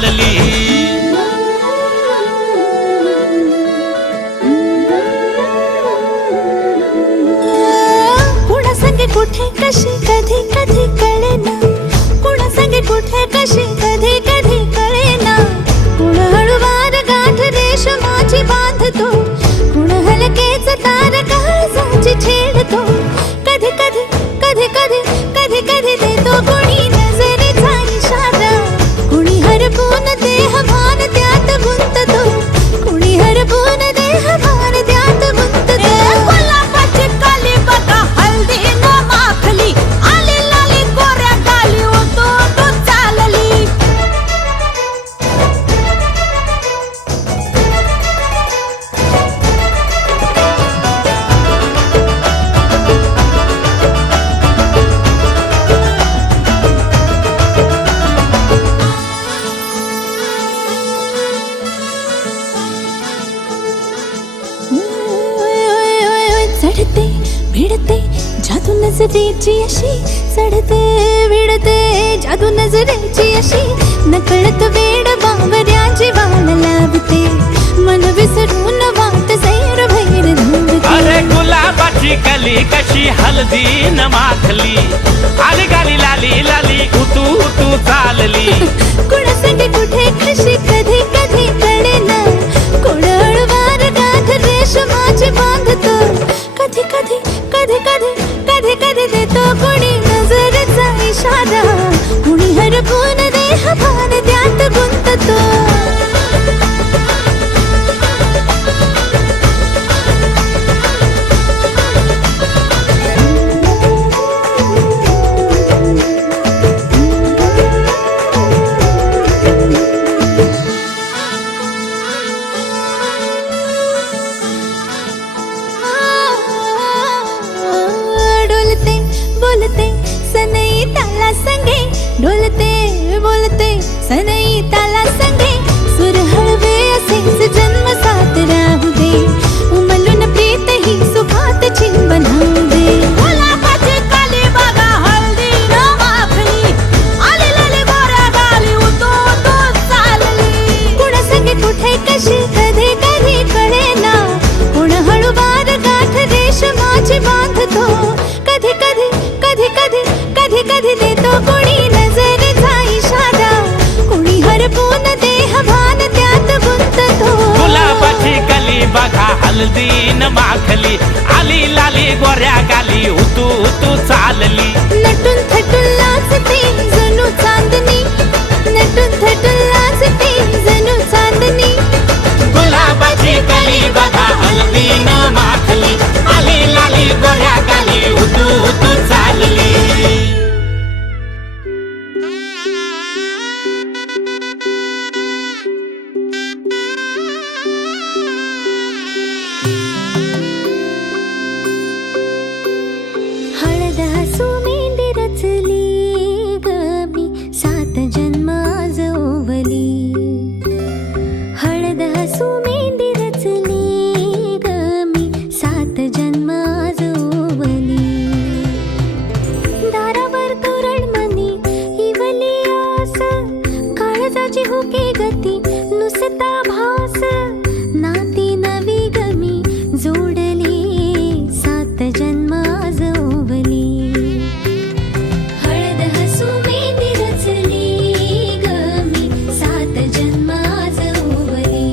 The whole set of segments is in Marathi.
चालली. कुणा संगे कुठे कशी कधी कधी कळेना, कुणा संगे कुठे कशी कधी कधी कळेना. कुण हळूवार गाठ रेशमाची बांधतो, कुण हलकेच तार काळजाची छेडतो. कधी कधी कधी कधी कधी कधी देतो कुणी नजरेचा इशारा, कुणी हरपून देह भान त्यात गुंततो, कुणी हरपून देह भान त्यात गुंततो. गुलाबाची काली बघा हल्दी न माखली, आली लाली गोऱ्या गाली उतू तू चालली. चढते भिडते जादू नजरेची अशी, चढते भिडते जादू नजरेची अशी. नकळत वेड बावऱ्याची वाल लावते, मन विसरून वाट सैर भैर धावते. अरे गुलाबाची कली कशी हल्दी न माखली, आली गाली लाली लाली उतू उतू चालली. कुणा संगे कुठे कशी कधी कधी कळेना, कुण हळूवार गाठ रेशमाची बांधतो. कधी कधी कधी कधी कधी कधी देतो कुणी नजरेचा इशारा, कुणी हरपून देह भान त्यात गुंततो. डोलते बोलते सनई ताला संगे, डोलते बोलते सनई ताला संगे. सुर हळवे असेच जन्म साथ राहू दे, उमलून प्रीत ही सुखात चिंबन होऊ दे. गुलाबाची काली बघा हल्दी न माखली, आली लाली गोऱ्या गाली उतू तू चालली. कुणा संगे कुठे कशी कधी कधी कळेना, कुण हळूवार गाठ रेशमाची बांधतो. कधी कधी कधी कधी कधी कधी देतो कुणी नजरेचा इशारा, कुणी हरपून देह भान त्यात गुंततो. गुलाबाची कली बघा हल्दी न माखली, आली लाली गोऱ्या गाली उतू उतू चालली. नटून थटून लाजते जणू चांदणी, नटून थटून लाजते जणू चांदणी. गुलाबाची कली बघा हल्दी न माखली, आली लाली गोऱ्या गाली उतू उतू चालली. हळद हसू मेंढी रचली ग मी, सात जन्म आज ओवली. हळद हसू मेंढी रचली ग मी, सात जन्म आज ओवली. दारावर तोरणमणी इवली आस, काळजाची हुके गती नुसता भास. नाती नवी गमी जोडली, सात जन्म आज ओवली. हळद हसू मेंढी रचली ग मी, सात जन्म आज ओवली.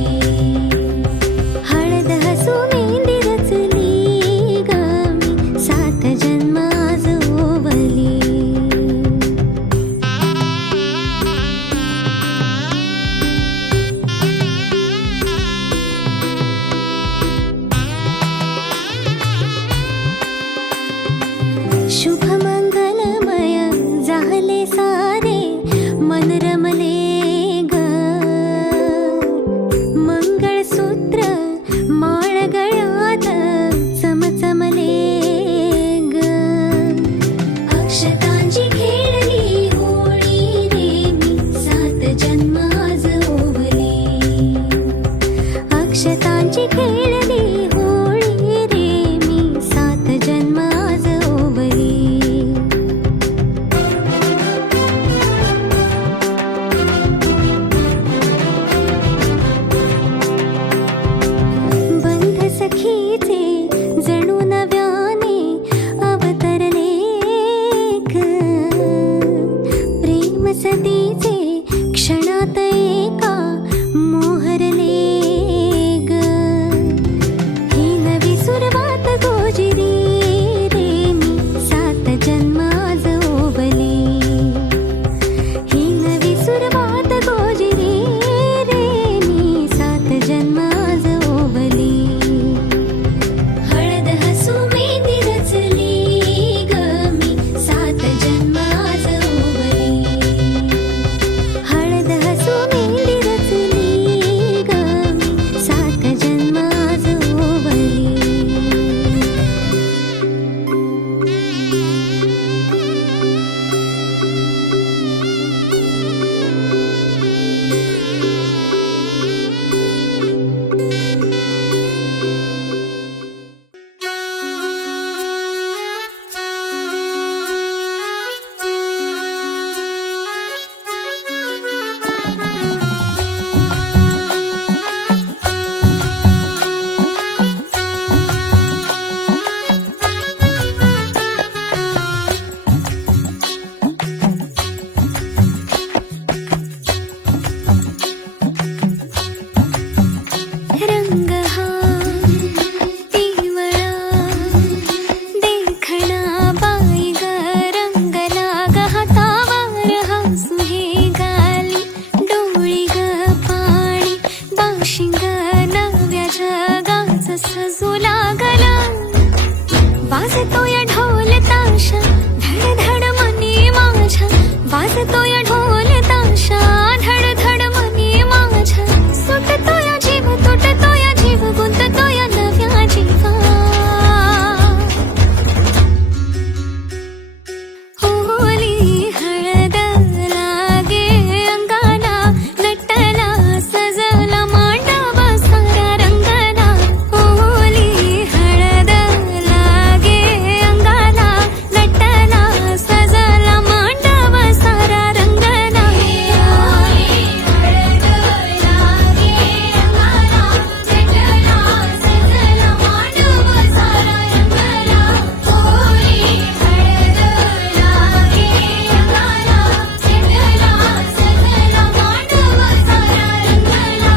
हळद हसू मेंढी रचली ग मी, सात जन्म आज ओवली. फक्त एका मोहरले ग. ही नवी सुरुवात गोजिरी रे मी 7 जन्म आज ओवली. ही नवी सुरुवात गोजिरी रे मी 7 जन्म आज ओवली. हळद हसू मेहंदी रचली ग मी 7 जन्म आज ओवली. हळद हसू मेहंदी रचली ग मी 7 जन्म आज ओवली. रंग हा पिवळा देखणा बाई ग. रंगला ग हातावर हसू हे गाली. डोळी ग पाणी बाशिंग नव्या जगाचं सजू लागला. वाजतोय ढोल ताशा धड धड मनी माझ्या. वाजतोय ढोल ताशा धड धड मनी माझ्या. सुटतोय जीव तुटतोय जीव गुंततोय नव्या जीवा. होली हळद लागे अंगाला. नटला सजला मांडव सारा रंगला. होली हळद लागे अंगाला. नटला सजला मांडव सारा रंगला. होली हळद लागे अंगाला. नटला सजला मांडव सारा रंगला. होली हळद लागे अंगाला. नटला सजला मांडव सारा रंगला.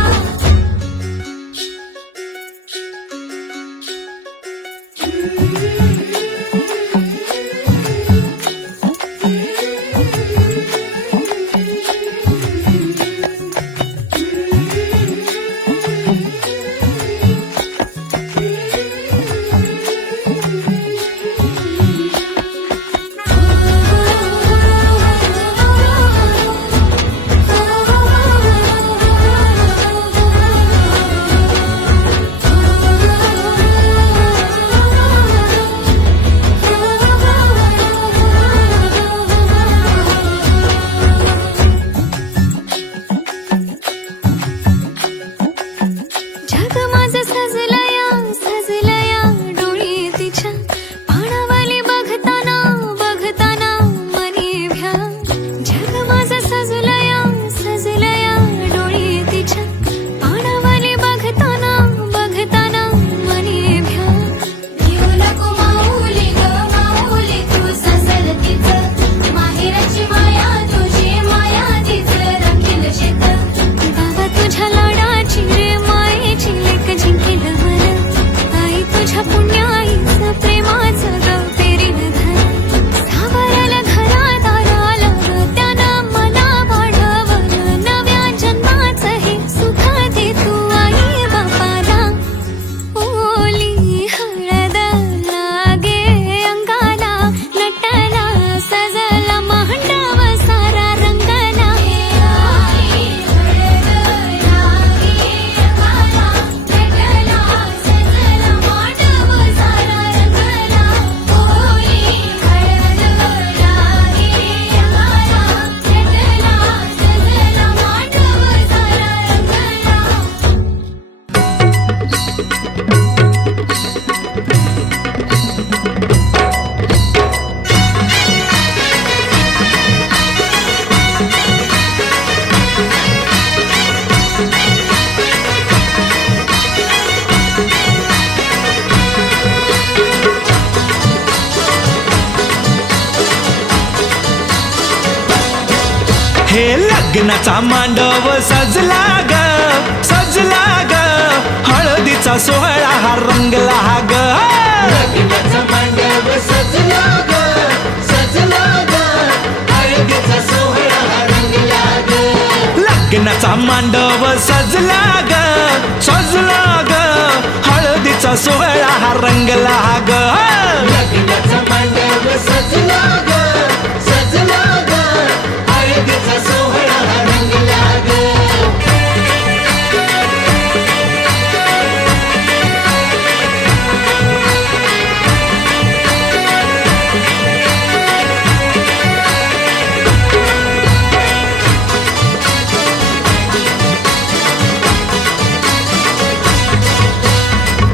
जग माझं सजलया सजलया डोळी तिच्या. पाणावाली बघताना बघताना मनी भ्या. जग माझं सजलया सजलया डोळी तिच्या. पाणावाली बघताना बघताना मनी भ्या. येऊ नको माऊली ग माऊली तू सजल तिचं. माहेरची माया तुझी माया तिचं राखील शेत. बाबा तुझ्या लाडाची रे मायेची लेक जिंकेल मला. आई तुझ्या पुण्याईचं प्रेमाचं ग पेरीन धर. सावरलं घरात आलं ग त्यानं मला वाढवलं. नव्या जन्माचं हे सुख दे तू आई बापाला. ओली हळद लागे अंगाला. नटला सजला मांडव सारा रंगला. हळद लागे अंगाला. नटला सजला मांडव सारा रंगला. ओली हळद लागे अंगाला. नटला सजला मांडव हे लग्नाचा मांडव सजला ग सजला ग हळदीचा सोहळा हा रंगला ग लग्नाचा मांडव सजला ग सजला ग हळदीचा सोहळा हा रंगला ग लग्नाचा मांडव सजला ग सजला ग हळदीचा सोहळा हा रंगला ग लग्नाचा मांडव सजला ग सजला ग हळदीचा सोहळा हा रंगला ग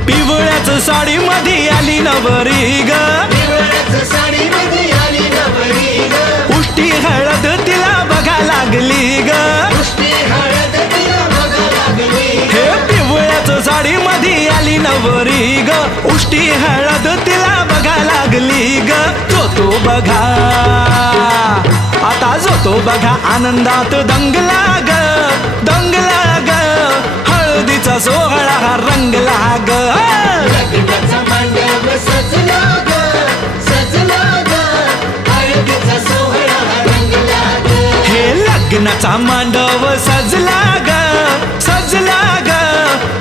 पिवळ्याच साडी मध्ये आली नवरी ग पिवळ्याच साडीमध्ये आली नवरी ग उष्टी हळद तिला बघा लागली ग पुष्टी हळद तिला बघा लागली हे पिवळ्याच साडी मध्ये आली नवरी ग उष्टी हळद तिला बघा लागली ग तो बघा आता जो तो बघा आनंदात दंगला ग दंगला ग हळदीचा सोहळा हा रंगला ग लग्नाचा मांडव सजला ग सजला ग हळदीचा सोहळा हा रंगला ग हे लग्नाचा मांडव सजला ग सजला ग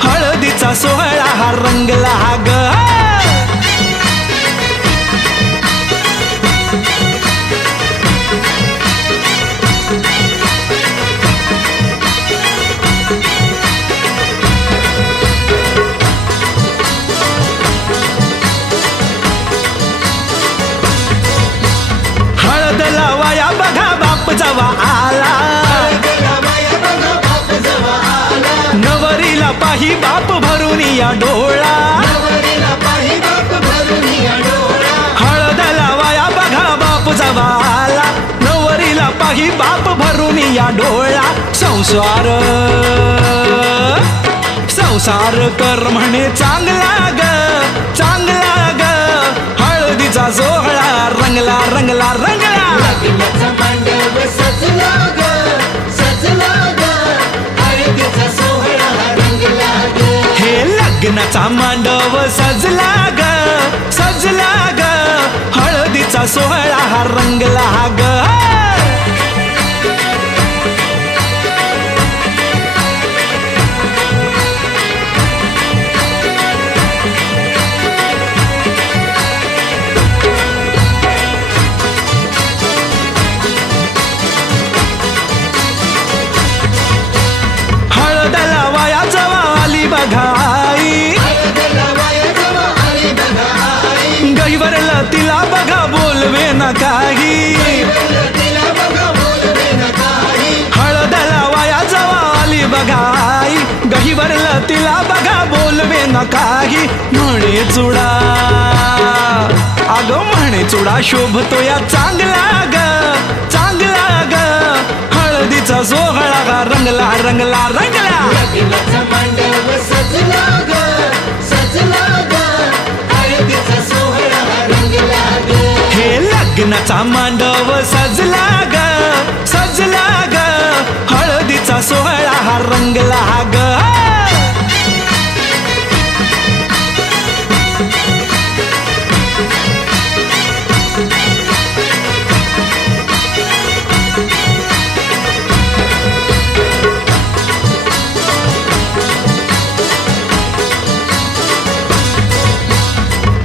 हळदीचा सोहळा हा रंगला ग हळद लावाया बघा बाप जवा आला हळदीला बाया बघा बाप जवा आला नवरीला पाही बाप भरून या डोळा नवरीला पाही बाप भरून या डोळा हळद लावाया बघा बाप जवा आला नवरीला पाही बाप भरून या डोळा संसार संसार कर म्हणे चांगला ग चांगला ग हळदीचा सोहळा रंगला रंगला रंगला लग्नाचा मांडव सजला ग सजला ग हळदीचा सोहळा हा रंगला ग हे लग्नाचा मांडव सजला ग सजला ग हळदीचा सोहळा हा रंगला ग हळद लावाया जवा आली बघाई हळदीला बाया जवा आली बघा आई गहीवरला तिला बघा बोलवे ना काही तिला बघा बोलवे न काही हळद लावाया जवा आली बघाई गहीवरला तिला बघा बोलवे ना काही म्हणे चुडा अगं म्हणे चुडा शोभतो या चांगला ग चांगला ग हळदीचा सोहळा हा रंगला रंगला रंगला लग्नाचा मांडव सजला ग सजला ग हळदीचा सोहळा हा रंगला ग हे लग्नाचा मांडव सजला ग सजला ग हळदीचा सोहळा हा रंगला ग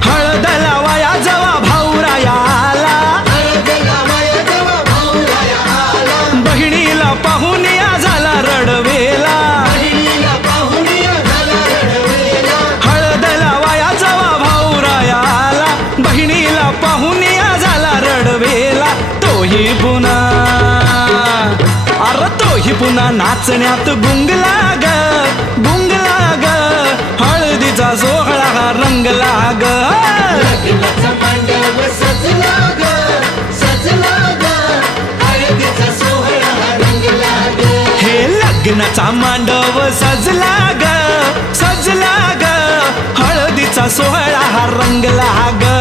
हळद लावाया जवा भाऊराया आला हळदीला बाया जवा भाऊराया आला बहिणीला पाहून या झाला रडवेला बहिणीला पाहून या झाला रडवेला हळद लावाया जवा भाऊराया आला बहिणीला पाहून या झाला रडवेला तोही पुन्हा अरे तोही पुन्हा नाचण्यात गुंगला ग गुंगला ग हळदीचा सोहळा हा रंगला ग लग्नाचा मांडव सजला ग सजला ग हळदीचा सोहळा हा रंगला ग हे लग्नाचा मांडव सजला ग सजला ग हळदीचा सोहळा हा रंगला ग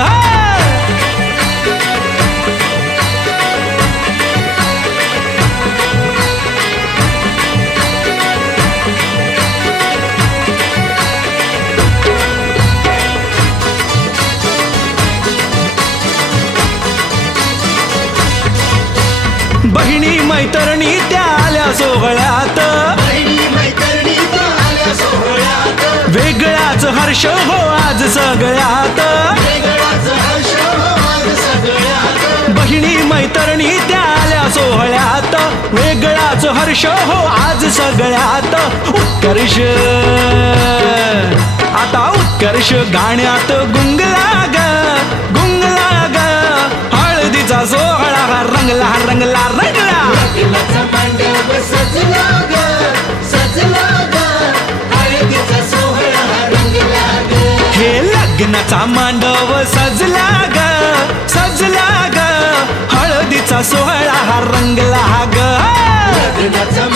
मैतरणी त्या आल्या सोहळ्यात वेगळाच हर्ष हो आज सगळ्यात बहिणी मैतरणी त्या आल्या सोहळ्यात वेगळाच हर्ष हो आज सगळ्यात उत्कर्ष आता उत्कर्ष गाण्यात गुंगला ग गुंगला ग हळदीचा सोहळा रंगला रंगला रंगला लग्नाचा मांडव सजला ग सजला ग हळदीचा सोहळा रंगला ग हे लग्नाचा मांडव सजला ग सजला ग हळदीचा सोहळा हा रंगला ग लग्नाचा